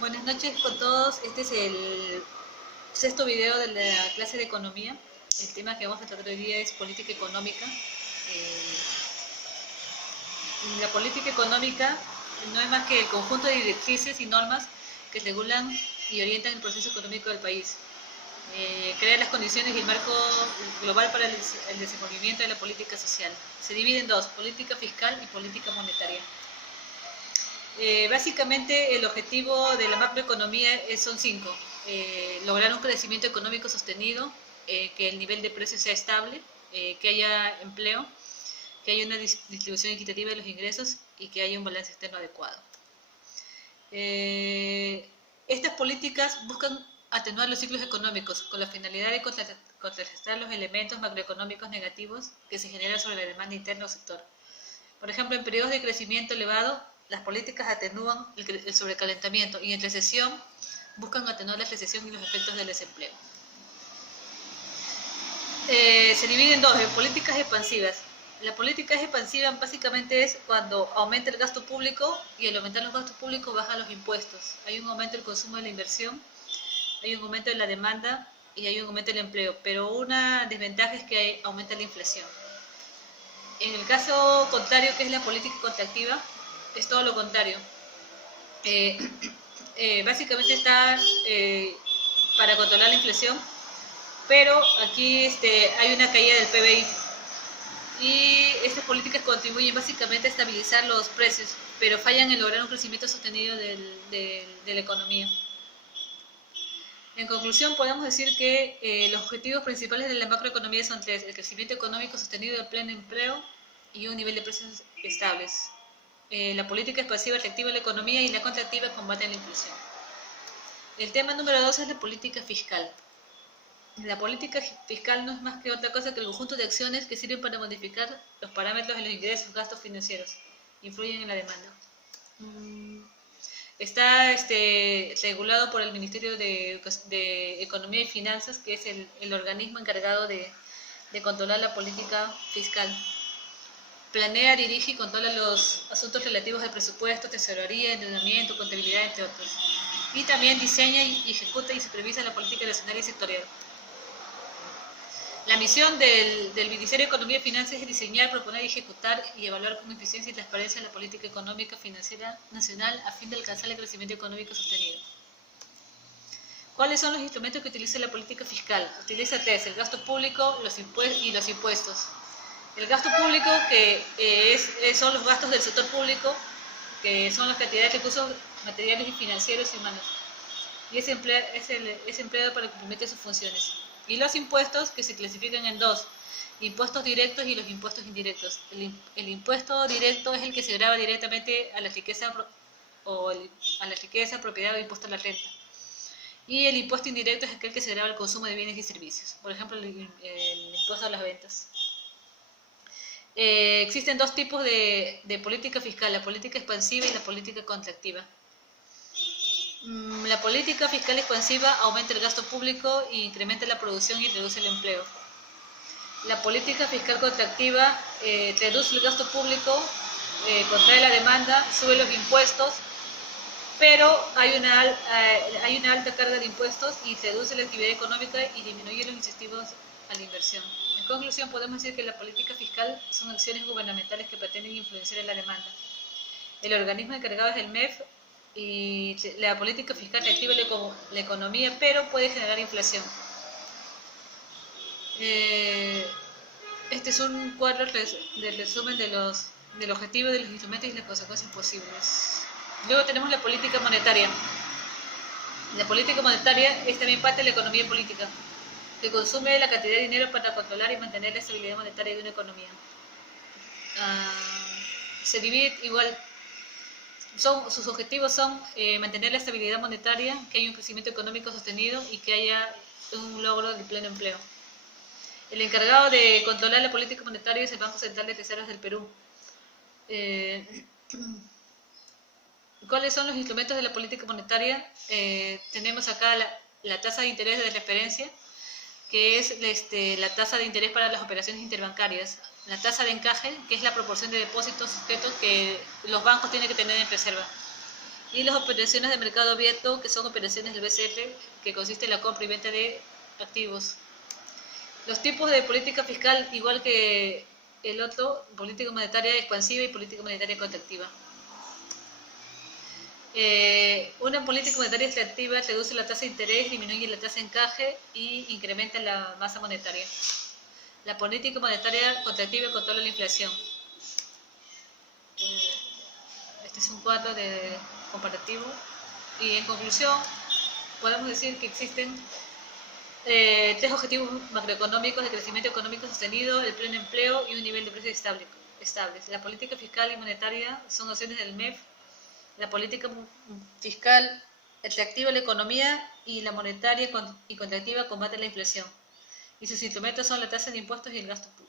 Buenas noches con todos. Este es el sexto video de la clase de economía. El tema que vamos a tratar hoy día es política económica. La política económica no es más que el conjunto de directrices y normas que regulan y orientan el proceso económico del país. Crea las condiciones y el marco global para el desenvolvimiento de la política social. Se divide en dos: política fiscal y política monetaria. Básicamente el objetivo de la macroeconomía son cinco: lograr un crecimiento económico sostenido, que el nivel de precios sea estable, que haya empleo, que haya una distribución equitativa de los ingresos y que haya un balance externo adecuado. Estas políticas buscan atenuar los ciclos económicos con la finalidad de contrarrestar los elementos macroeconómicos negativos que se generan sobre la demanda interna o sector. Por ejemplo, en periodos de crecimiento elevado, las políticas atenúan el sobrecalentamiento y en recesión buscan atenuar la recesión y los efectos del desempleo. Se divide en dos: en políticas expansivas. La política expansiva básicamente es cuando aumenta el gasto público y al aumentar los gastos públicos bajan los impuestos. Hay un aumento del consumo de la inversión, hay un aumento de la demanda y hay un aumento del empleo, pero una desventaja es que aumenta la inflación. En el caso contrario, que es la política contractiva, es todo lo contrario. Básicamente está para controlar la inflación, pero aquí hay una caída del PBI. Y estas políticas contribuyen básicamente a estabilizar los precios, pero fallan en lograr un crecimiento sostenido de la economía. En conclusión, podemos decir que los objetivos principales de la macroeconomía son tres: el crecimiento económico sostenido, el pleno empleo y un nivel de precios estables. La política expansiva reactiva la economía y la contractiva combate la inflación. El tema número 2 es la política fiscal. La política fiscal no es más que otra cosa que el conjunto de acciones que sirven para modificar los parámetros de los ingresos, gastos financieros, influyen en la demanda. Está regulado por el Ministerio de Economía y Finanzas, que es el organismo encargado de controlar la política fiscal. Planea, dirige y controla los asuntos relativos al presupuesto, tesorería, endeudamiento, contabilidad, entre otros. Y también diseña y ejecuta y supervisa la política nacional y sectorial. La misión del Ministerio de Economía y Finanzas es diseñar, proponer, ejecutar y evaluar con eficiencia y transparencia la política económica financiera nacional a fin de alcanzar el crecimiento económico sostenido. ¿Cuáles son los instrumentos que utiliza la política fiscal? Utiliza tres: el gasto público y los impuestos. El gasto público, que son los gastos del sector público, que son las cantidades de recursos materiales y financieros y humanos, y es empleado para el cumplimiento de sus funciones. Y los impuestos, que se clasifican en dos: impuestos directos y los impuestos indirectos. El impuesto directo es el que se grava directamente a la riqueza propiedad o impuesto a la renta. Y el impuesto indirecto es aquel que se grava al consumo de bienes y servicios, por ejemplo el impuesto a las ventas. Existen dos tipos de política fiscal: la política expansiva y la política contractiva. La política fiscal expansiva aumenta el gasto público e incrementa la producción y reduce el empleo. La política fiscal contractiva reduce el gasto público, contrae la demanda, sube los impuestos, pero hay una alta carga de impuestos y reduce la actividad económica y disminuye los incentivos a la inversión. En conclusión, podemos decir que la política fiscal son acciones gubernamentales que pretenden influenciar en la demanda. El organismo encargado es el MEF, y la política fiscal reactiva la economía, pero puede generar inflación. Este es un cuadro de resumen del objetivo, de los instrumentos y las consecuencias posibles. Luego tenemos la política monetaria. La política monetaria es también parte de la economía política, que consume la cantidad de dinero para controlar y mantener la estabilidad monetaria de una economía. Se divide igual. Sus objetivos son mantener la estabilidad monetaria, que haya un crecimiento económico sostenido y que haya un logro del pleno empleo. El encargado de controlar la política monetaria es el Banco Central de Reservas del Perú. ¿Cuáles son los instrumentos de la política monetaria? Tenemos acá la tasa de interés de referencia, que es la tasa de interés para las operaciones interbancarias. La tasa de encaje, que es la proporción de depósitos sujetos que los bancos tienen que tener en reserva. y las operaciones de mercado abierto, que son operaciones del BCR, que consiste en la compra y venta de activos. Los tipos de política fiscal, igual que el otro, política monetaria expansiva y política monetaria contractiva. Una política monetaria extractiva reduce la tasa de interés, disminuye la tasa de encaje y incrementa la masa monetaria. La política monetaria contractiva controla la inflación. Este es un cuadro comparativo. Y en conclusión, podemos decir que existen tres objetivos macroeconómicos de crecimiento económico sostenido, el pleno empleo y un nivel de precios estables. La política fiscal y monetaria son opciones del MEF. La política fiscal reactiva la economía y la monetaria y contractiva combate la inflación. Y sus instrumentos son la tasa de impuestos y el gasto público.